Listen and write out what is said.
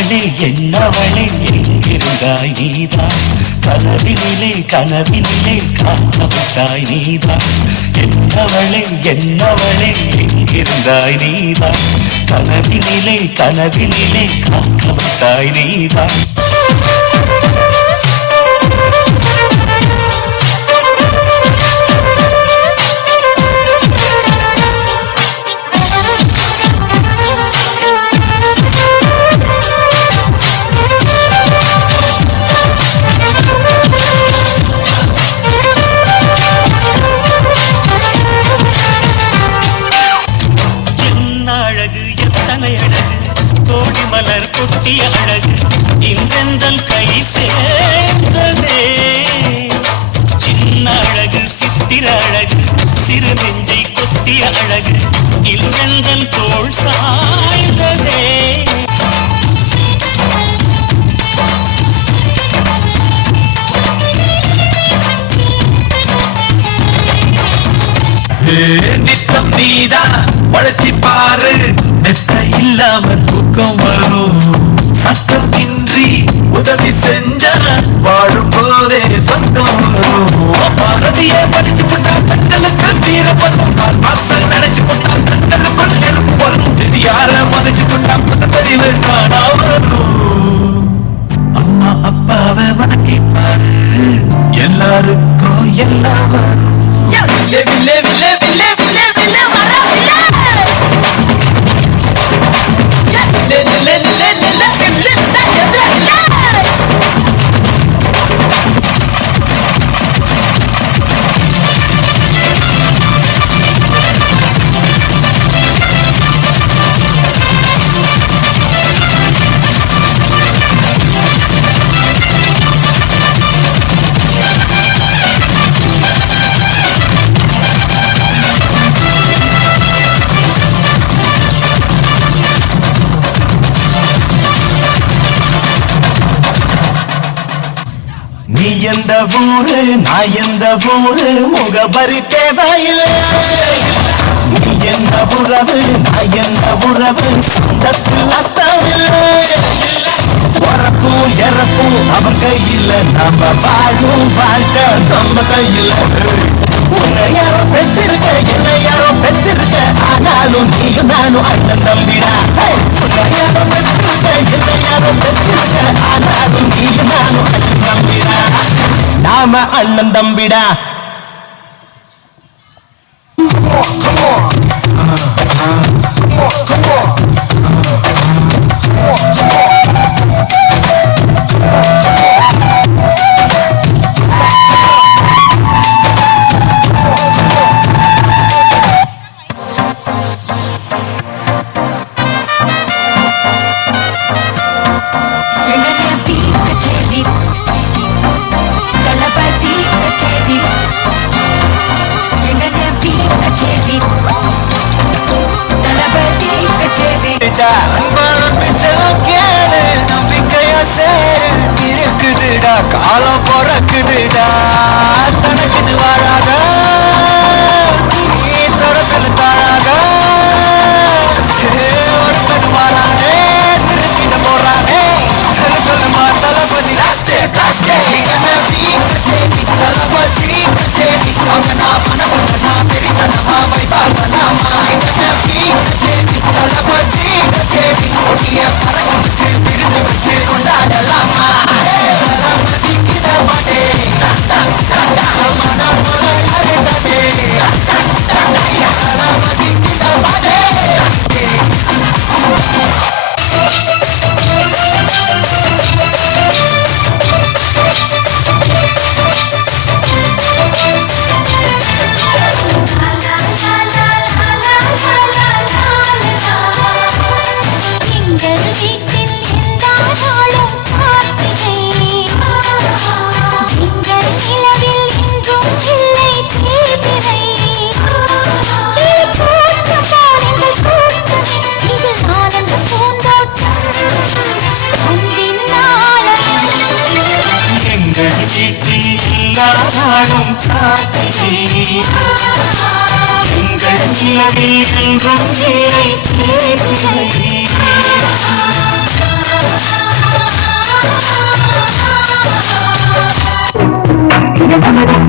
என்னவளே எங்கிருந்தாய் நீதான் கனவினிலே காணவிட்டாய் நீதான் என்னவளே எங்கிருந்தாய் நீதான் கனவினிலே காணவிட்டாய் நீதான் கோடி மலர் கொட்டிய அழகு இன்றெந்தன் கை சேர்ந்ததே சின்ன அழகு சித்திர அழகு சிறு நெஞ்சை கொத்திய அழகு இன்றெந்தன் தோள் சாய்ந்ததே நித்தம் நீதான் வளர்ச்சி பாரு நெட்ட இல்லாம தூக்கம் வரும் சட்டம் இன்றி உதவி செஞ்ச வாழும் போதே சொந்தம் வரும் பாரதிய படிச்சு போட்டா கண்டலுக்கு வீரப்படும் கால் வாசல் நினைச்சு போட்டா கண்டலுக்குள் நெருப்பு வரும் யார மதிச்சு போட்டா புதறிவு காணா வரும் அம்மா அப்பாவை வணக்கி பாரு எல்லாருக்கும் எல்லாம் வரும் நீ எந்த ஊரு நான் எந்த ஊரு முகபரி தேவையில்லை நீ எந்த உறவு நான் எந்த உறவு சொந்தத்தில் அர்த்தமில்லை உறப்பும் இறப்பும் அவன் கையில் நம்ம வாழும் வாழ்க்கை நம்ம கையில் உன்னை யாரோ பெற்றிருக்க என்னை யாரோ பெற்றிருக்க ஆனாலும் நீயும் நானும் அண்ணன் தம்பிடா உன்னை யாரோ பெற்றிருக்க என்னை யாரோ பெற்றிருக்க ஆனாலும் நீயும் நானும் அண்ணன் தம்பிடா நாம அண்ணன் தம்பிடா காலம் பிறக்குதுடா தனக்குன்னு வாழாத நீ தொடர்ந்து தாழாத ஒருத்தன் மாறானே திருப்பிட போறானே சொல்லுமா தளபதி தளபதி அவங்க நான் மனப்பா பெரிதனமா வைப்பாங்கலாமா தளபதி ஒட்டிய பறக்க விருந்து வச்சு கொண்டாடலாமா நாளும் காத்திரே எங்கள் நிலவில் என்றும் இல்லை தேவை கட்டிக்கூடும்